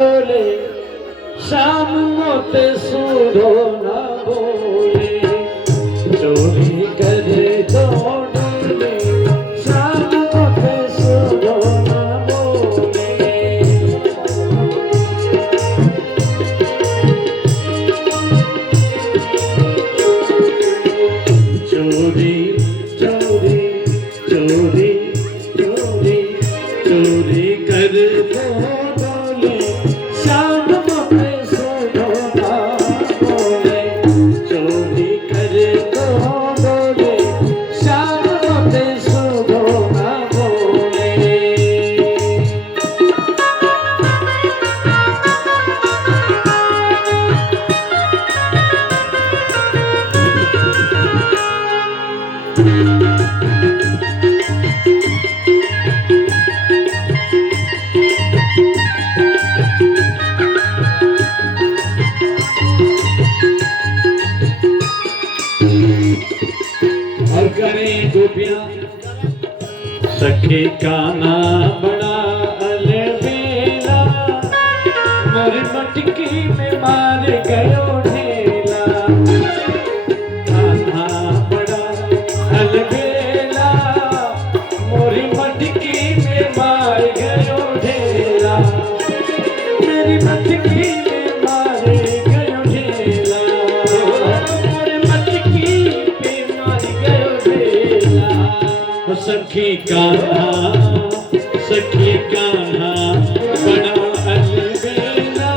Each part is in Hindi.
बोले शाम मोते सूरो ना बोले चोरी करे तो डोले शाम मोते सूरो ना बोले चोरी चोरी चोरी चोरी चोरी कर तो डोले शाम मोते सूरो ना बोले चोरी कर तो डोले शाम मोते सूरो ना बोले और करें गोपियां सखी का ना बड़ा अलबेला मोर मटकी में मार गयो ढेला कान्हा बड़ा अलबेला मोर मटकी में मार गयो ढेला मेरी मटकी में मार गयो ढेला मोर मटकी में मार गयो ढेला सखी कान्हा बड़ा अलबेला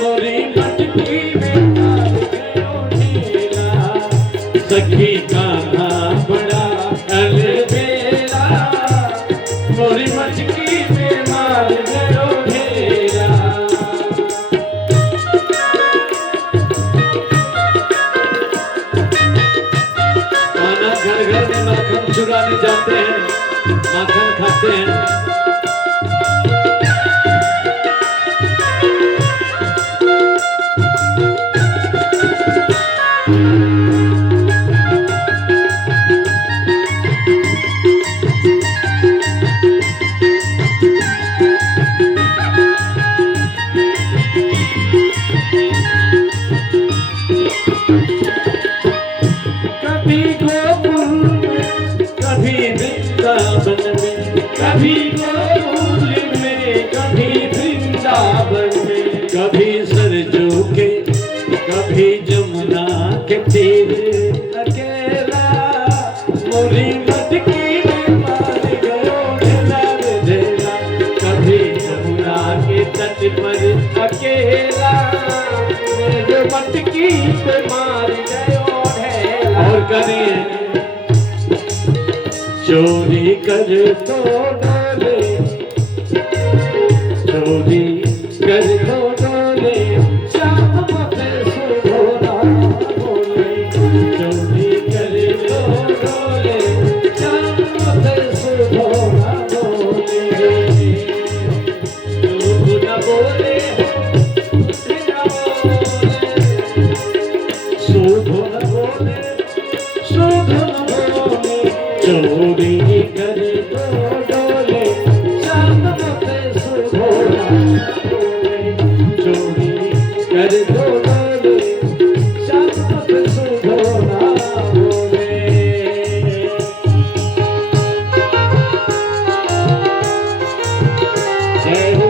मोरी मटकी में मार गयो ढेला सखी कान्हा बड़ा अलबेला मोरी मटकी में मार गयो ढेला कान्हा घर घर में माखन चुराने जाते हैं माखन खाते हैं कभी गोकुल में कभी वृंदावन में कभी गोकुल में कभी वृंदावन में कभी सरजू के कभी जमुना के तीर अकेला मोरी मटकी में मार गयो ढेला रे ढेला कभी जमुना के तट पर अकेला मेरे मटकी पे मार गयो ढेला और करें चोरी कर तो डोले चोरी कर तो डोले शाम मोते सूरो ना बोले चोरी कर तो डोले शाम मोते सूरो ना बोले झूठ न बोले सूध न बोले सूध न बोले चोरी कर तो डोले शाम मोते सूरो ना बोले चोरी कर तो डोले शाम मोते सूरो ना बोले जय हो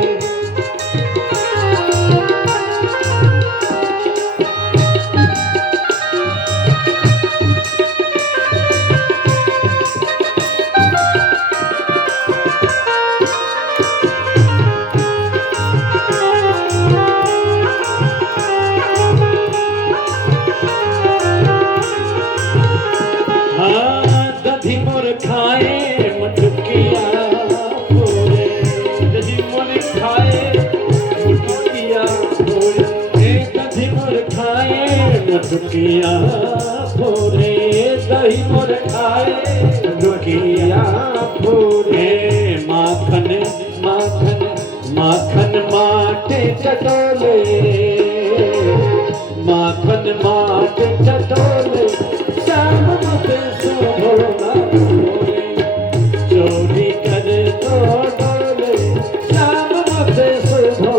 दधी मोर खाए मटकिया फोड़े दधी मोर खाए मटकिया फोड़े दधी मोर खाए मटकिया फोड़े दही मोर खाए मटकिया फोड़े माखन माखन माखन माटे चटोले माखन माटे चटोले शाम मोते सूरो ना बोले चोरी कर तो डोले शाम मोते सूरो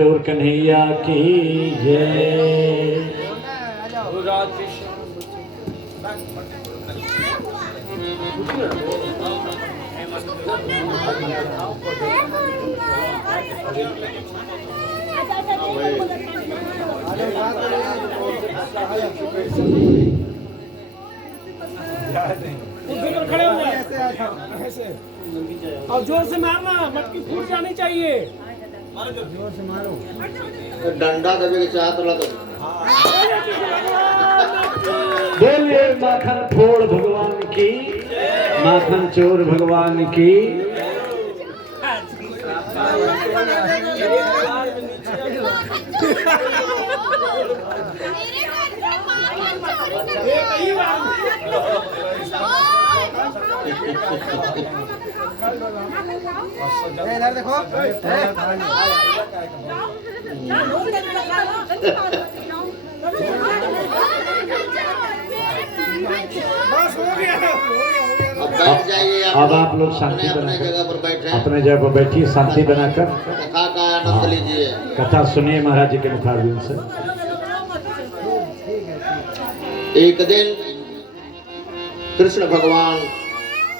चोर कन्हैया की जय। खड़े हो जाए ऐसे। और जोर से मारना, मटकी फूट जानी चाहिए। जोर से मारो। डंडा दबे के चाहत वाला तो बोलिए माखन फोड़ भगवान की, माखन चोर भगवान की। इधर देखो। बस हो गया, अब बैठ जाइए। अब आप लोग शांति अपने बनाकर जगह पर बैठे अपने जगह पर बैठिए, शांति बनाकर कथा का आनंद लीजिए। कथा सुनिए महाराज जी के मुखारबिंद से। एक दिन कृष्ण भगवान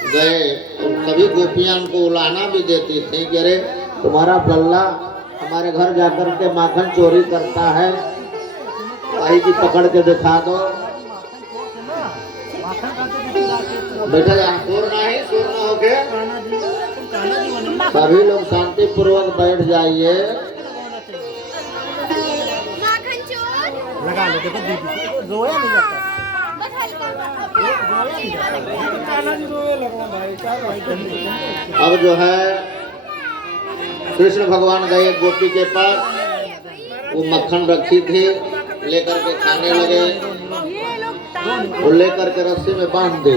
गए और सभी गोपियां उनको उलाहना भी देती थी कि अरे तुम्हारा लल्ला हमारे घर जाकर के माखन चोरी करता है, भाई जी पकड़ के दिखा दो। बैठा जा, शोर ना हो गया। सभी लोग शांति पूर्वक बैठ जाइए। लगा लो, देखो दीदी रोया नहीं जाता। अब जो है कृष्ण भगवान गए गोपी के पास, वो मक्खन रखी थी, लेकर के खाने लगे। वो लेकर के रस्सी में बांध दी।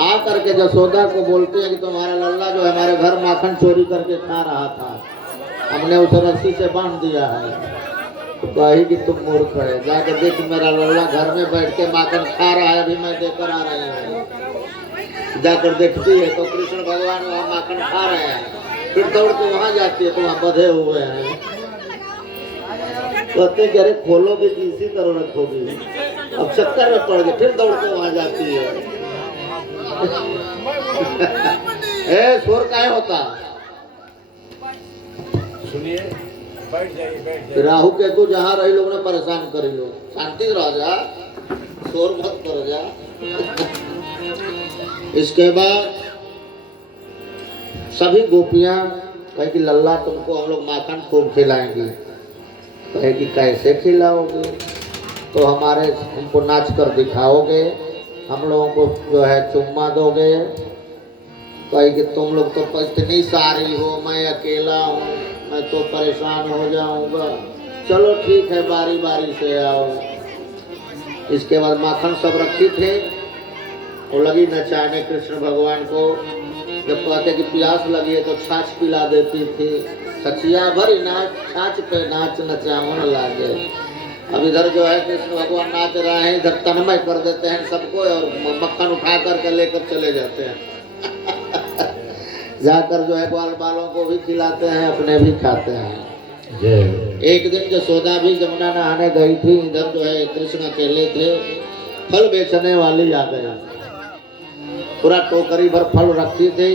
आ करके जसोदा को बोलते हैं कि तुम्हारा लल्ला जो है हमारे घर माखन चोरी करके खा रहा था, हमने उसे रस्सी से बांध दिया है। तो कही कि तुम मूर्ख है, जाकर देख मेरा लल्ला घर में बैठ के माखन खा रहा है, अभी मैं देकर आ रही हूँ। जाकर देखती है तो कृष्ण भगवान वहाँ माखन खा रहे हैं। फिर दौड़ के वहाँ जाती है तो वहाँ बधे हुए हैं। कहते कि अरे खोलोगे कि इसी तरह रखोगी, अब चक्कर में पड़ गए। फिर दौड़ के वहाँ जाती है। ए शोर काहे होता? सुनिए, बैठ जाइए, बैठ जाइए। राहु केतु जहाँ रही लोग ने परेशान करी लो, शांति से रह जा, शोर मत कर जा। इसके बाद सभी गोपियां कहे कि लल्ला तुमको हम लोग माखन खूब खिलाएंगे। कहे कि कैसे खिलाओगे? तो हमारे हमको नाच कर दिखाओगे, हम लोगों को जो है चुम्मा दोगे। कहे कि तुम लोग तो इतनी सारी हो, मैं अकेला हूँ, मैं तो परेशान हो जाऊंगा। चलो ठीक है, बारी बारी से आओ। इसके बाद माखन सब रखी थे और लगी नचाने कृष्ण भगवान को। जब कहते कि प्यास लगी है तो छाछ पिला देती थी। सचिया भरी नाच, छाछ पे नाच नचावन लागे। अब इधर जो है कृष्ण भगवान नाच रहे हैं, इधर तन्मय कर देते हैं सबको और मक्खन उठा करके लेकर चले जाते हैं। जाकर जो है ग्वाल बालों को भी खिलाते हैं, अपने भी खाते हैं। जय। एक दिन जसोदा भी जमुना नहाने गई थी। इधर जो है कृष्ण अकेले थे। फल बेचने वाली आ गई, पूरा टोकरी भर फल रखी थी।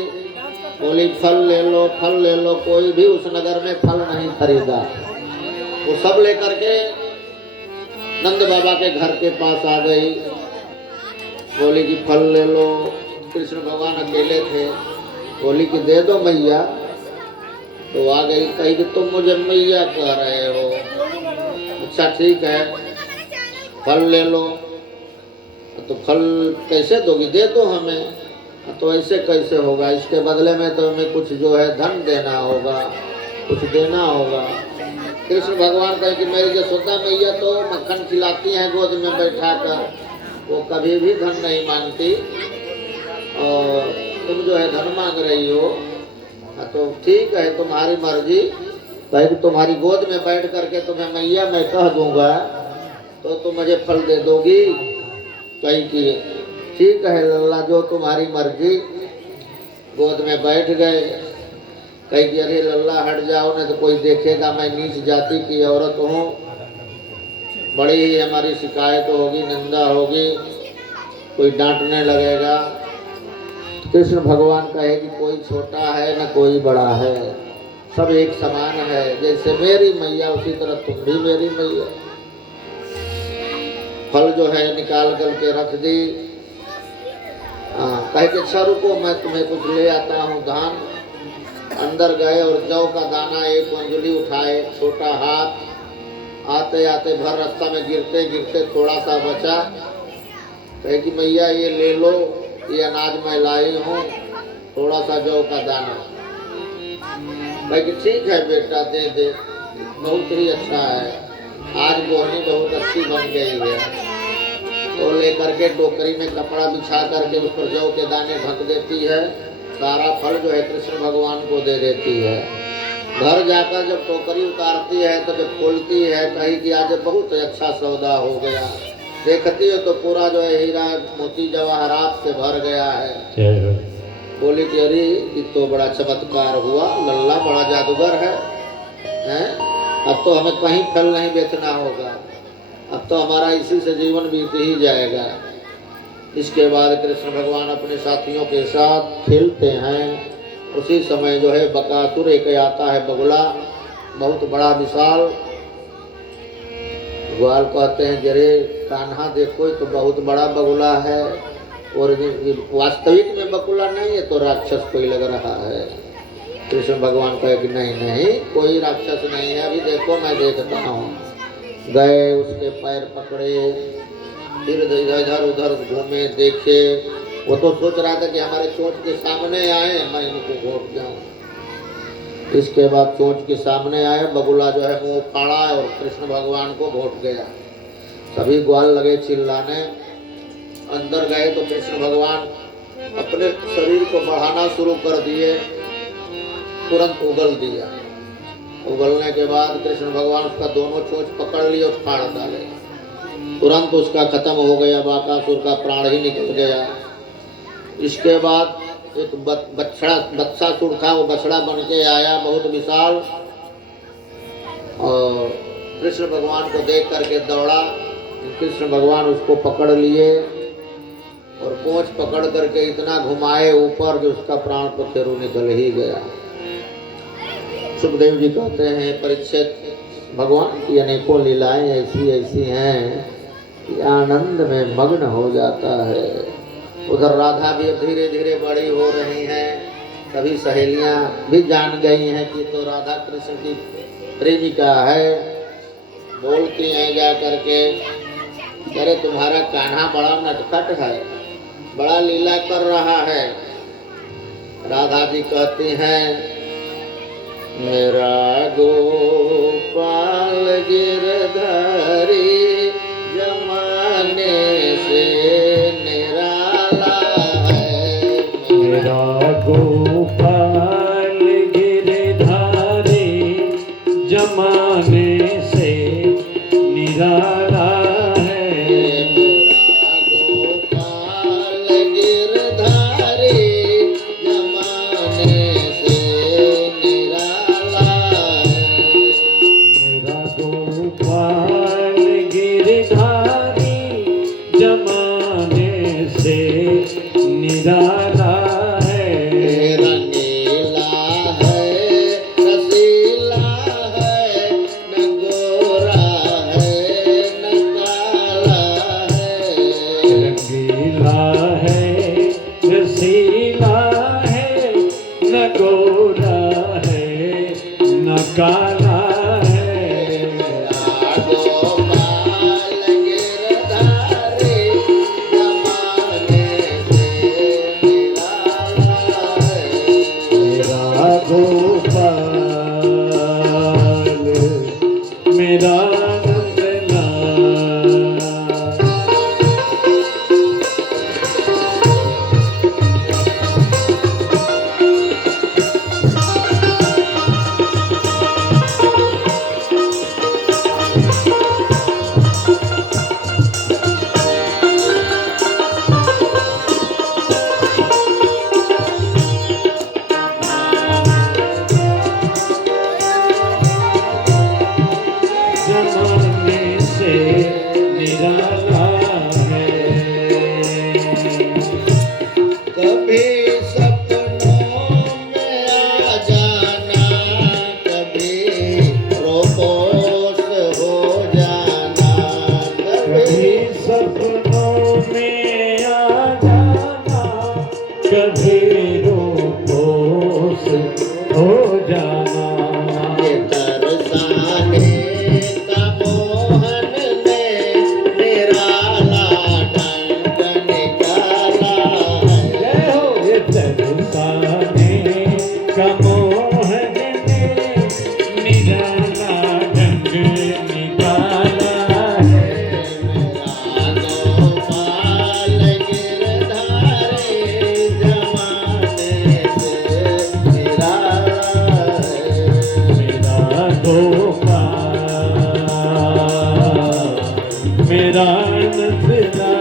बोली फल ले लो, फल ले लो। कोई भी उस नगर में फल नहीं खरीदा। वो सब लेकर के नंद बाबा के घर के पास आ गई। बोली कि फल ले लो। कृष्ण भगवान अकेले थे। बोली कि दे दो मैया। तो आ गई, कही कि तुम मुझे मैया कह रहे हो। अच्छा ठीक है, फल ले लो। तो फल कैसे दोगी? दे दो हमें। तो ऐसे कैसे होगा? इसके बदले में तो हमें कुछ जो है धन देना होगा, कुछ देना होगा। कृष्ण भगवान कहे कि मेरी जसोदा मैया तो मक्खन खिलाती हैं गोद में बैठा कर, वो कभी भी धन नहीं मांगती। और तुम जो है धन मांग रही हो, तो ठीक है, तुम्हारी मर्जी। कहे कि तुम्हारी गोद में बैठ करके तुम्हें मैया मैं कह दूंगा तो तुम मुझे फल दे दोगी? कही कि ठीक है लल्ला, जो तुम्हारी मर्जी। गोद में बैठ गए। कही कि अरे लल्ला हट जाओ, नहीं तो कोई देखेगा मैं नीच जाति की औरत हूँ, बड़ी ही हमारी शिकायत होगी, निंदा होगी, कोई डांटने लगेगा। कृष्ण भगवान कहे कि कोई छोटा है न कोई बड़ा है, सब एक समान है, जैसे मेरी मैया उसी तरह तुम भी मेरी मैया। फल जो है निकाल करके रख दी। कहे कि अच्छा रुको मैं तुम्हें कुछ ले आता हूँ धान। अंदर गए और जौ का दाना एक अंजलि उठाए, छोटा हाथ, आते आते भर रास्ता में गिरते गिरते थोड़ा सा बचा। कहे कि मैया ये ले लो, ये अनाज मैं लाई हूँ, थोड़ा सा जौ का दाना। कहे कि ठीक है बेटा दे दे, बहुत ही अच्छा है, आज बोहनी बहुत अच्छी बन गई है। तो लेकर के टोकरी में कपड़ा बिछा करके उस पर जौ के दाने ढक देती है, सारा फल जो है कृष्ण भगवान को दे देती है। घर जाकर जब टोकरी उतारती है तो जब खोलती है कही कि आज बहुत अच्छा सौदा हो गया। देखती है तो पूरा जो है हीरा मोती जवाहरात से भर गया है। बोली कि अरे ये तो बड़ा चमत्कार हुआ, लल्ला बड़ा जादूगर है, हैं? अब तो हमें कहीं फल नहीं बेचना होगा, अब तो हमारा इसी से जीवन बीत ही जाएगा। इसके बाद कृष्ण भगवान अपने साथियों के साथ खेलते हैं। उसी समय जो है बकासुर एक आता है बगुला, बहुत बड़ा विशाल। ग्वाल कहते हैं जरे कान्हा देखो तो बहुत बड़ा बगुला है, और वास्तविक में बगुला नहीं है तो राक्षस कोई लग रहा है। कृष्ण भगवान कहे कि नहीं नहीं कोई राक्षस नहीं है, अभी देखो मैं देखता हूँ। गए उसके पैर पकड़े, फिर इधर उधर घूमे देखे। वो तो सोच रहा था कि हमारे चोंच के सामने आए मैं इनको घोट जाऊं। इसके बाद चोंच के सामने आए, बगुला जो है मुंह फाड़ा और कृष्ण भगवान को घोट गया। सभी ग्वाल लगे चिल्लाने। अंदर गए तो कृष्ण भगवान अपने शरीर को बढ़ाना शुरू कर दिए, तुरंत उगल दिया। उगलने के बाद कृष्ण भगवान उसका दोनों चोंच पकड़ लिए और फाड़ डाले, तुरंत उसका खत्म हो गया, बाकासुर का प्राण ही निकल गया। इसके बाद एक बत्सासुर था, वो बछड़ा बन के आया बहुत विशाल, और कृष्ण भगवान को देख करके दौड़ा। कृष्ण भगवान उसको पकड़ लिए और पूंछ पकड़ करके इतना घुमाए ऊपर जो उसका प्राण पखेरु निकल ही गया। सुखदेव जी कहते हैं परीक्षित, भगवान की अनेकों लीलाएं ऐसी ऐसी हैं कि आनंद में मग्न हो जाता है। उधर राधा भी अब धीरे धीरे बड़ी हो रही हैं, सभी सहेलियां भी जान गई हैं कि तो राधा कृष्ण की प्रेमिका है। बोलती हैं जा करके, अरे तुम्हारा कान्हा बड़ा नटखट है, बड़ा लीला कर रहा है। राधा जी कहती हैं मेरा गोपाल गिरधारी जमाने से निराला है। मेरा गोपाल गिरधारी जमाने से निराला है। मेरा गोपाल गिरधारी जमाने से निराला है। मेरा गोपाल गिरधारी जमाने से निराला है। रंगीला है रसीला है, न गोरा है न काला है। रंगीला है रसीला है, न गोरा है न काला है। गोपाल गिरधारी जमाने से निराला है। मेरा गोपाल मेरा नंदलाल। जमाने से निराला है। कभी सपनों में आ जाना, कभी रोपोस हो जाना, कभी सपनों में आ जाना, कभी रोपोस हो जाना। ये तरसाने का मोहन ने निराला ढंग निकाला है। जय हो। ये तरसाने का मोहन ने निराला ढंग निकाला है। गोपाल गिरधारे जमाने से निराला है। मेरा गोपाल मेरा नजरा।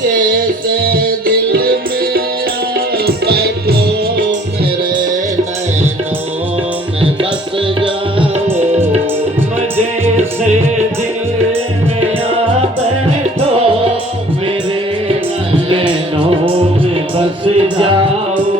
जैसे दिल में आ बैठो मेरे नैनों में बस जाओ। मजे से दिल में आ बैठो, मेरे नैनों में बस जाओ।